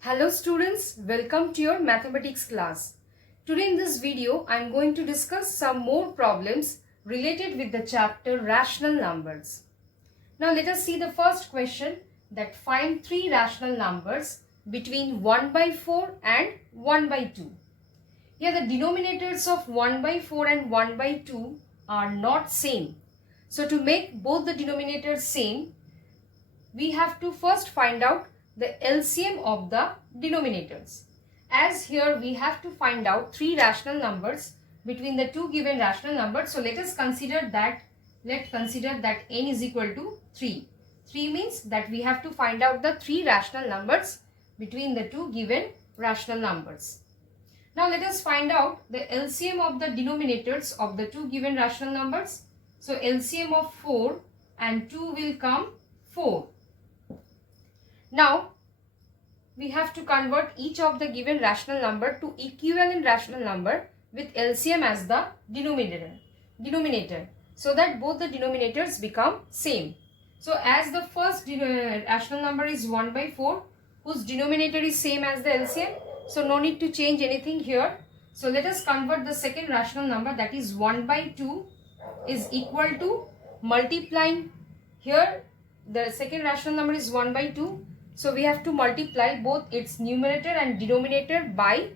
Hello students, welcome to your mathematics class. Today in this video, I am going to discuss some more problems related with the chapter rational numbers. Now let us see the first question, that find three rational numbers between 1 by 4 and 1 by 2. Here the denominators of 1 by 4 and 1 by 2 are not same. So to make both the denominators same, we have to first find out the LCM of the denominators. As here we have to find out three rational numbers between the two given rational numbers. So let us consider that, n is equal to 3. 3 means that we have to find out the three rational numbers between the two given rational numbers. Now let us find out the LCM of the denominators of the two given rational numbers. So LCM of 4 and 2 will come 4. Now, we have to convert each of the given rational number to equivalent rational number with LCM as the denominator, so that both the denominators become same. So, as the first rational number is 1 by 4, whose denominator is same as the LCM, so no need to change anything here. So, let us convert the second rational number, that is 1 by 2 is equal to multiplying. Here, the second rational number is 1 by 2. So we have to multiply both its numerator and denominator by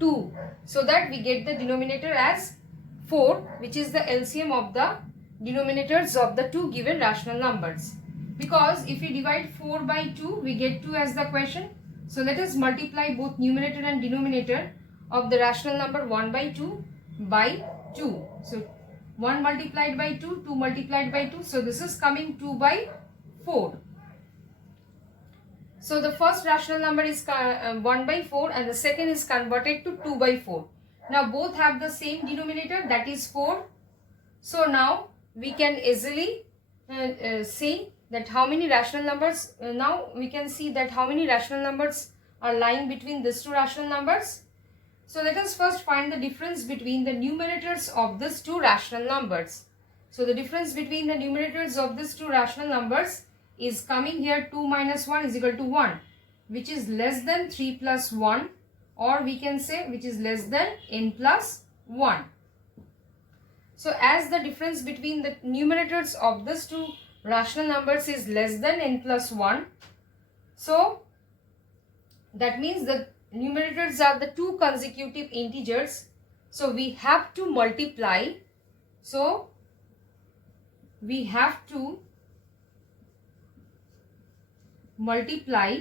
2, so that we get the denominator as 4, which is the LCM of the denominators of the two given rational numbers. Because if we divide 4 by 2, we get 2 as the quotient. So let us multiply both numerator and denominator of the rational number 1 by 2 by 2. So 1 multiplied by 2, 2 multiplied by 2. So this is coming 2 by 4. So the first rational number is 1 by 4 and the second is converted to 2 by 4. Now both have the same denominator, that is 4. So now we can easily see that how many rational numbers, now we can see that how many rational numbers are lying between these two rational numbers. So let us first find the difference between the numerators of these two rational numbers. So the difference between the numerators of these two rational numbers is coming here 2 minus 1 is equal to 1, which is less than 3 plus 1, or we can say which is less than n plus 1. So as the difference between the numerators of these two rational numbers is less than n plus 1, so that means the numerators are the two consecutive integers. So we have to multiply. So we have to multiply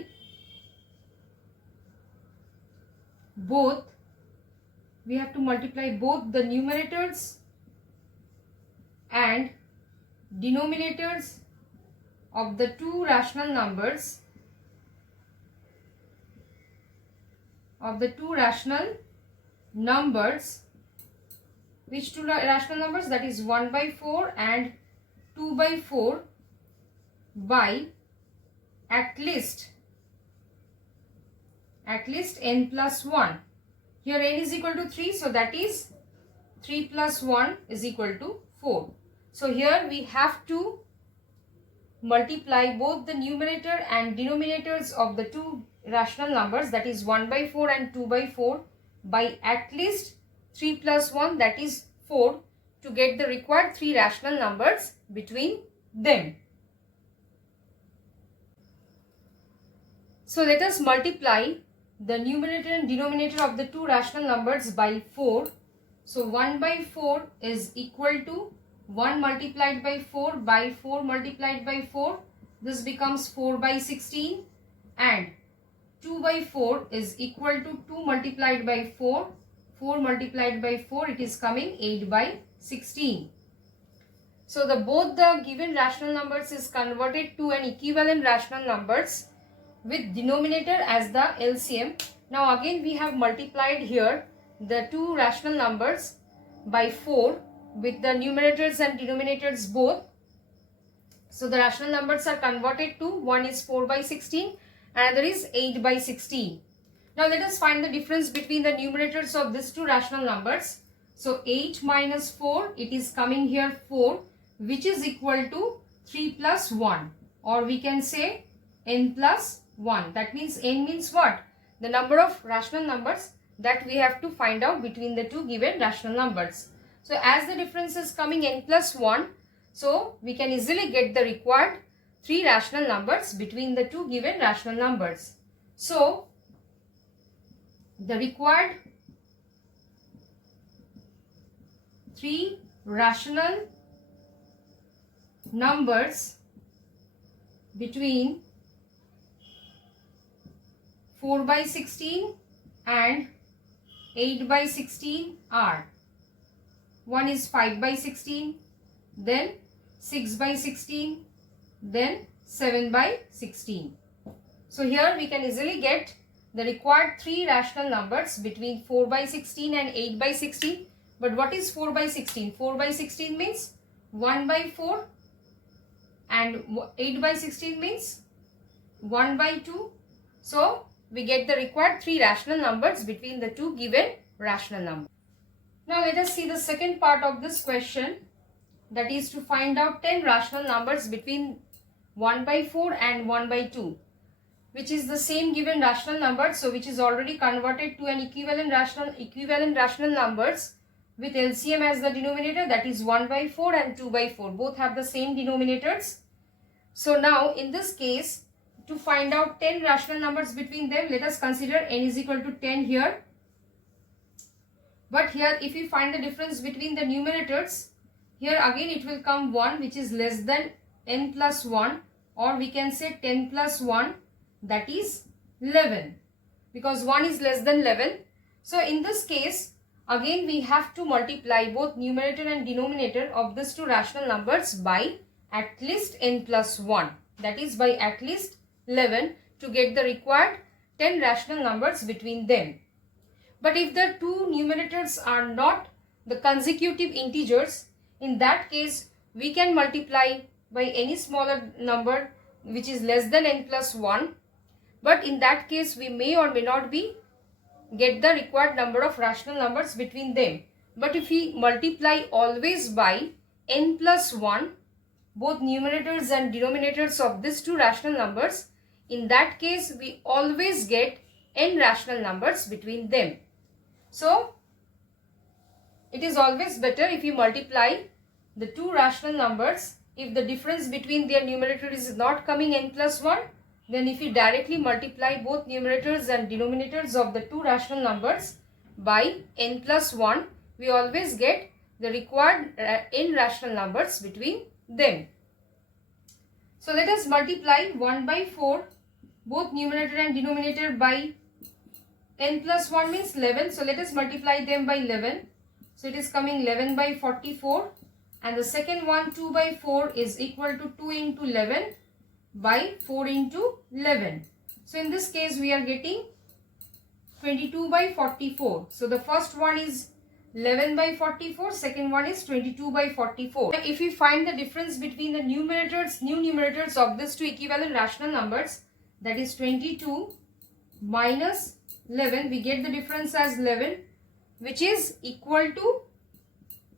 both the numerators and denominators of the two rational numbers which two rational numbers, that is 1 by 4 and 2 by 4 by at least n plus 1. Here n is equal to 3, so that is 3 plus 1 is equal to 4. So here we have to multiply both the numerator and denominators of the two rational numbers, that is 1 by 4 and 2 by 4 by at least 3 plus 1, that is 4, to get the required three rational numbers between them. So let us multiply the numerator and denominator of the two rational numbers by 4. So 1 by 4 is equal to 1 multiplied by 4 by 4 multiplied by 4. This becomes 4 by 16, and 2 by 4 is equal to 2 multiplied by 4. 4 multiplied by 4, it is coming 8 by 16. So both the given rational numbers is converted to an equivalent rational numbers with denominator as the LCM. Now again we have multiplied here the two rational numbers by 4 with the numerators and denominators both. So the rational numbers are converted to, one is 4 by 16 and other is 8 by 16. Now let us find the difference between the numerators of these two rational numbers. So 8 minus 4, it is coming here 4, which is equal to 3 plus 1, or we can say n plus 1. That means n means what? The number of rational numbers that we have to find out between the two given rational numbers. So as the difference is coming n plus 1, so we can easily get the required 3 rational numbers between the two given rational numbers. So the required 3 rational numbers between 4 by 16 and 8 by 16 are, one is 5 by 16, then 6 by 16, then 7 by 16. So here we can easily get the required 3 rational numbers between 4 by 16 and 8 by 16. But what is 4 by 16? 4 by 16 means 1 by 4 and 8 by 16 means 1 by 2. So we get the required 3 rational numbers between the two given rational numbers. Now let us see the second part of this question, that is to find out 10 rational numbers between 1 by 4 and 1 by 2, which is the same given rational number, so which is already converted to an equivalent rational numbers with LCM as the denominator, that is 1 by 4 and 2 by 4. Both have the same denominators. So now in this case, to find out 10 rational numbers between them, let us consider n is equal to 10 here. But here if we find the difference between the numerators, here again it will come 1, which is less than n plus 1, or we can say 10 plus 1, that is 11, because 1 is less than 11. So in this case, again we have to multiply both numerator and denominator of these two rational numbers by at least n plus 1, that is by at least 11, to get the required 10 rational numbers between them. But if the two numerators are not the consecutive integers, in that case we can multiply by any smaller number which is less than n plus 1. But in that case we may or may not get the required number of rational numbers between them. But if we multiply always by n plus 1, both numerators and denominators of these two rational numbers, in that case we always get n rational numbers between them. So it is always better if you multiply the two rational numbers. If the difference between their numerator is not coming n plus 1, then if you directly multiply both numerators and denominators of the two rational numbers by n plus 1, we always get the required n rational numbers between them. So let us multiply 1 by 4, both numerator and denominator, by n plus 1 means 11. So let us multiply them by 11. So it is coming 11 by 44, and the second one 2 by 4 is equal to 2 into 11 by 4 into 11. So in this case we are getting 22 by 44. So the first one is 11 by 44, second one is 22 by 44. If we find the difference between the new numerators of these two equivalent rational numbers, that is 22 minus 11, we get the difference as 11, which is equal to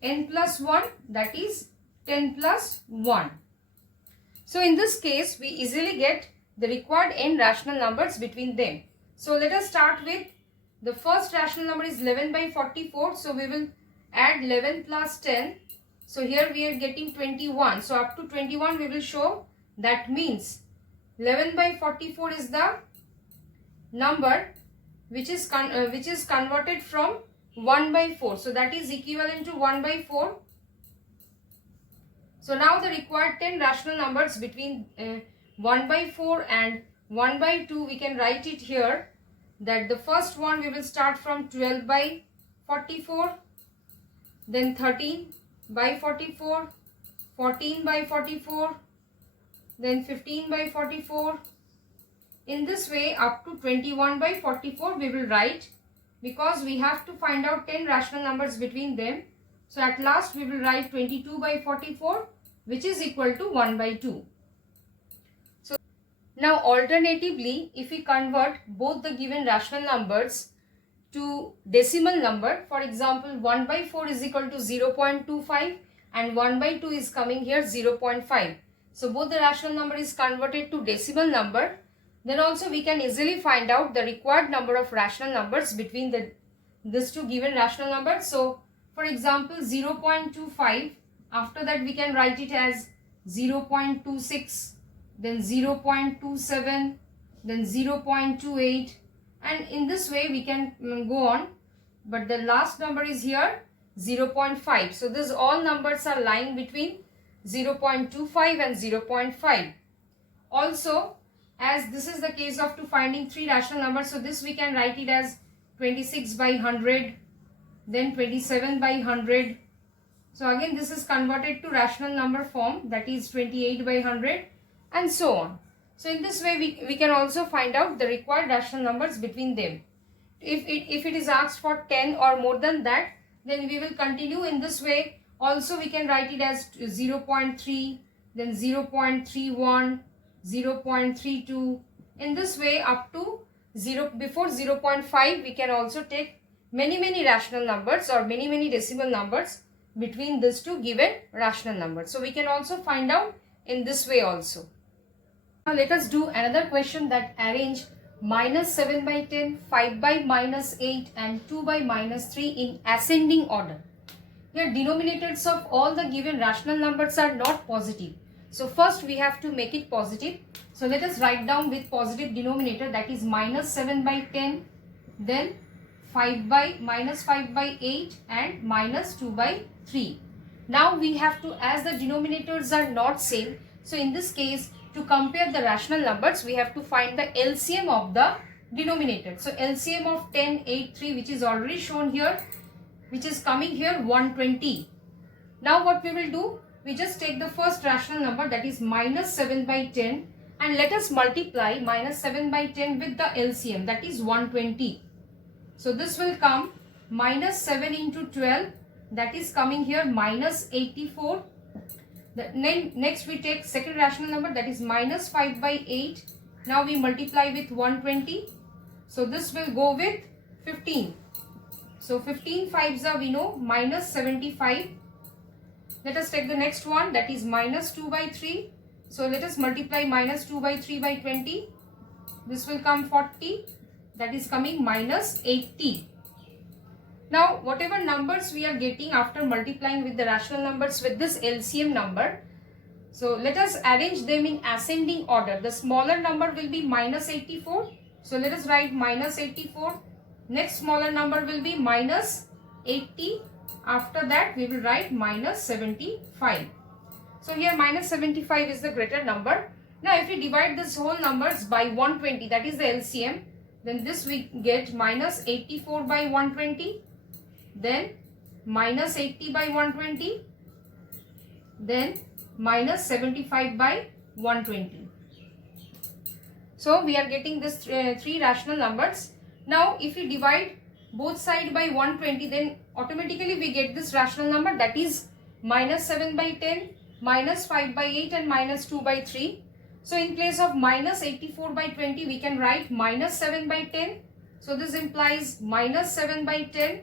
n plus 1, that is 10 plus 1. So in this case we easily get the required n rational numbers between them. So let us start with the first rational number is 11 by 44. So we will add 11 plus 10. So here we are getting 21. So up to 21 we will show. That means 11 by 44 is the number which is converted from 1 by 4. So that is equivalent to 1 by 4. So now the required 10 rational numbers between 1 by 4 and 1 by 2, we can write it here, that the first one we will start from 12 by 44, then 13 by 44, 14 by 44, then 15 by 44. In this way up to 21 by 44 we will write, because we have to find out 10 rational numbers between them. So at last we will write 22 by 44, which is equal to 1 by 2. So now alternatively, if we convert both the given rational numbers to decimal number, for example 1 by 4 is equal to 0.25 and 1 by 2 is coming here 0.5. So both the rational number is converted to decimal number. Then also we can easily find out the required number of rational numbers between these two given rational numbers. So for example 0.25, after that we can write it as 0.26, then 0.27, then 0.28, and in this way we can go on, but the last number is here 0.5. So these all numbers are lying between 0.25 and 0.5. Also, as this is the case of finding three rational numbers, so this we can write it as 26 by 100, then 27 by 100. So again this is converted to rational number form, that is 28 by 100, and so on. So in this way we can also find out the required rational numbers between them. If it is asked for 10 or more than that, then we will continue in this way. Also we can write it as 0.3, then 0.31, 0.32. In this way up to before 0.5 we can also take many rational numbers or many decimal numbers between these two given rational numbers. So we can also find out in this way also. Now let us do another question that arrange -7 by 10, 5 by -8 and 2 by -3 in ascending order. Here denominators of all the given rational numbers are not positive. So first we have to make it positive. So let us write down with positive denominator, that is -7 by 10, then -5 by 8 and -2 by 3. Now we have to, as the denominators are not same, so in this case to compare the rational numbers we have to find the LCM of the denominator. So LCM of 10, 8, 3, which is already shown here, which is coming here 120. Now what we will do, we just take the first rational number, that is -7 by 10, and let us multiply -7 by 10 with the LCM, that is 120. So this will come -7 into 12, that is coming here -84. Next we take second rational number, that is -5 by 8. Now we multiply with 120. So this will go with 15. So 15 5s are, we know, -75. Let us take the next one, that is -2 by 3. So let us multiply -2 by 3 by 20. This will come 40. That is coming -80. Now whatever numbers we are getting after multiplying with the rational numbers with this LCM number, so let us arrange them in ascending order. The smaller number will be -84. So let us write -84. Next smaller number will be -80. After that we will write -75. So here -75 is the greater number. Now if we divide this whole numbers by 120, that is the LCM, then this we get -84 by 120, then -80 by 120, then -75 by 120. So we are getting this three rational numbers. Now if we divide both sides by 120, then automatically we get this rational number, that is -7 by 10, -5 by 8 and -2 by 3. So in place of -84 by 20 we can write -7 by 10. So this implies -7 by 10,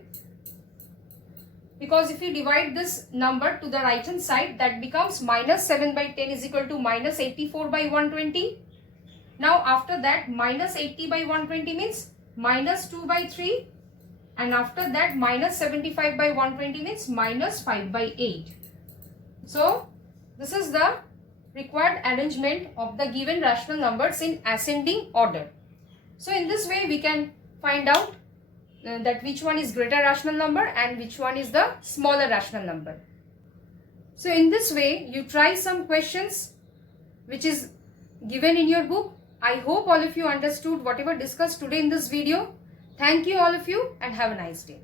because if we divide this number to the right hand side, that becomes -7 by 10 is equal to -84 by 120. Now after that -80 by 120 means -2 by 3, and after that -75 by 120 means -5 by 8. So this is the required arrangement of the given rational numbers in ascending order. So in this way we can find out that which one is greater rational number and which one is the smaller rational number. So in this way you try some questions which is given in your book. I hope all of you understood whatever discussed today in this video. Thank you all of you and have a nice day.